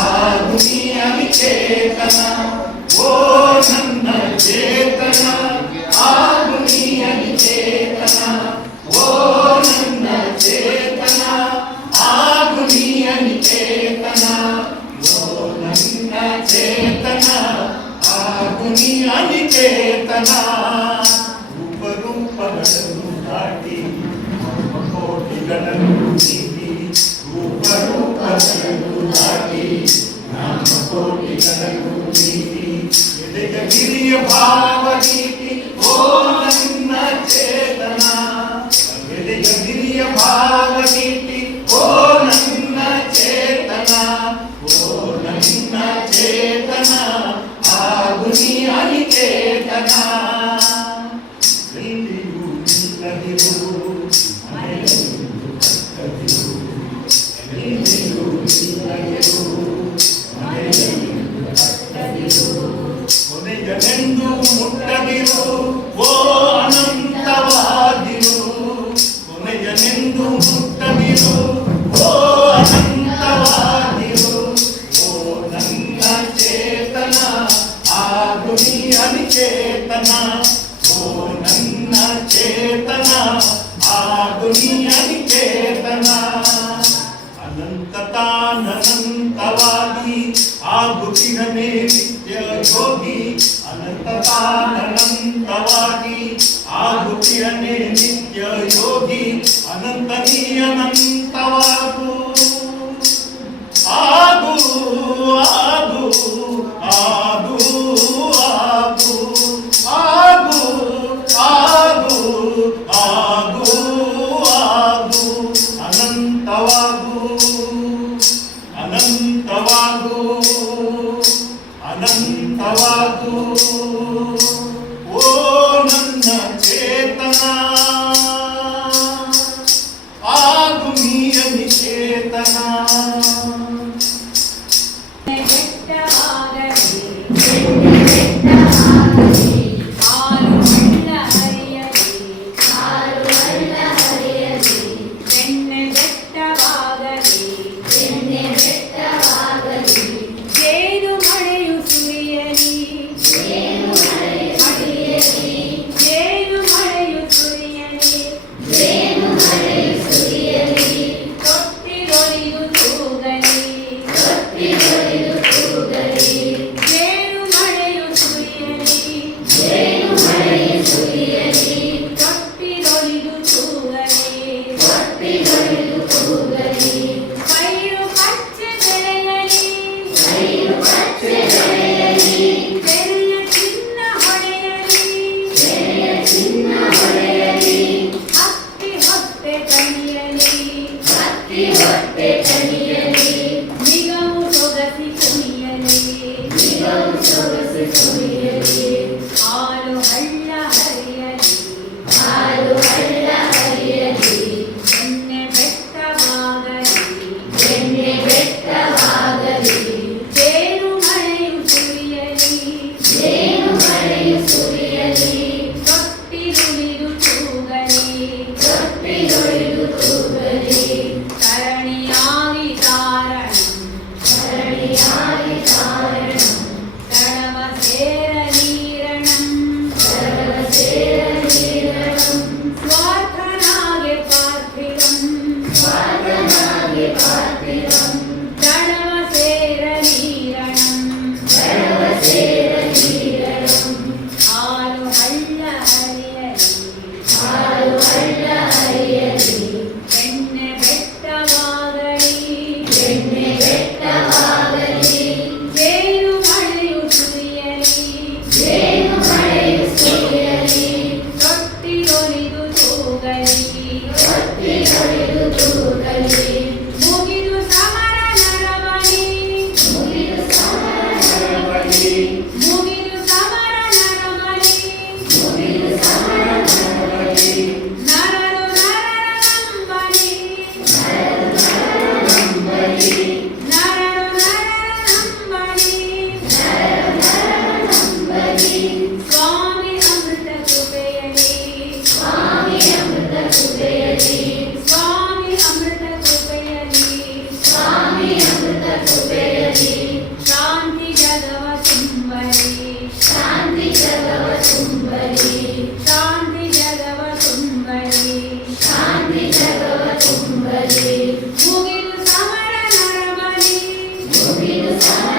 ಆಗುನಿ ಅನಿಕೇತನ ಓ ನನ್ನ ಚೇತನ ಆಗುನಿ ಅನಿಕೇತನ ಓ ನನ್ನ ಚೇತನ ಆಗುನಿ ಅನಿಕೇತನ ಓ ನನ್ನ ಚೇತನ ಆಗುನಿ ಅನಿಕೇತನ ರೂಪಗಳನ್ನು ದಾಟಿ ಕೋಟಿಗಳನ್ನು ನೀಡಿ ರೂಪಗಳನ್ನು ದಾಟಿ ನಾಮ ಕೋಟಿಗಳನ್ನು ನೀಡಿ ಎದೆಯ ಗಿರಿಯ ಭಾವ ನೀತಿ ಓ ನನ್ನ ಚೇತನ ಎದೆಯ ಗಿರಿಯ ಭಾವ ನೀತಿ ಓ ನನ್ನ ಚೇತನ ಓ ನನ್ನ ಚೇತನ ಆಗುನಿ ಅನಿಕೇತನ ಎಲ್ಲಿಯೂ ನಿಲ್ಲದಿರು ಕೊನೆಯನೆಂದು ಮುಟ್ಟದಿರು ಓ ಅನಂತವಾಗಿರು ಕೊನೆಯನೆಂದು ಮುಟ್ಟದಿರು ಓ ಅನಂತವಾಗಿರು ಓ ನನ್ನ ಚೇತನ ಆಗುನಿ ಅನಿಕೇತನ ಓ ನನ್ನ ಚೇತನ ಆಗುನಿ ಅನಿಕೇತನ ಅನಂತತಾನಂತವಾಗಿ ಆಗುತ್ತಿರನೇ ನಿತ್ಯ ಯೋಗಿ ಅನಂತತಾನಂತವಾಗಿ ಆಗುತ್ತಿರನೇ ನಿತ್ಯ ಯೋಗಿ ಅನಂತ ನೀ ಅನಂತವಾಗು ಆಗು ಆಗು ಆಗು ಆಗು ಆಗು ಆಗು ಆಗು ಆಗು ಅನಂತವಾಗು ಅನಂತವಾಗು ಅನಂತವಾಗು ಓ ನನ್ನ ಚೇತನ ಆಗು ನೀ ಅನಿಕೇತನ Swami ನಂಬಿ ಜಗವ ತುಂಬಲಿ. ಮುಗಿದು ಸಮರ ನರಬಲಿ. ಮುಗಿದು ಸಮರ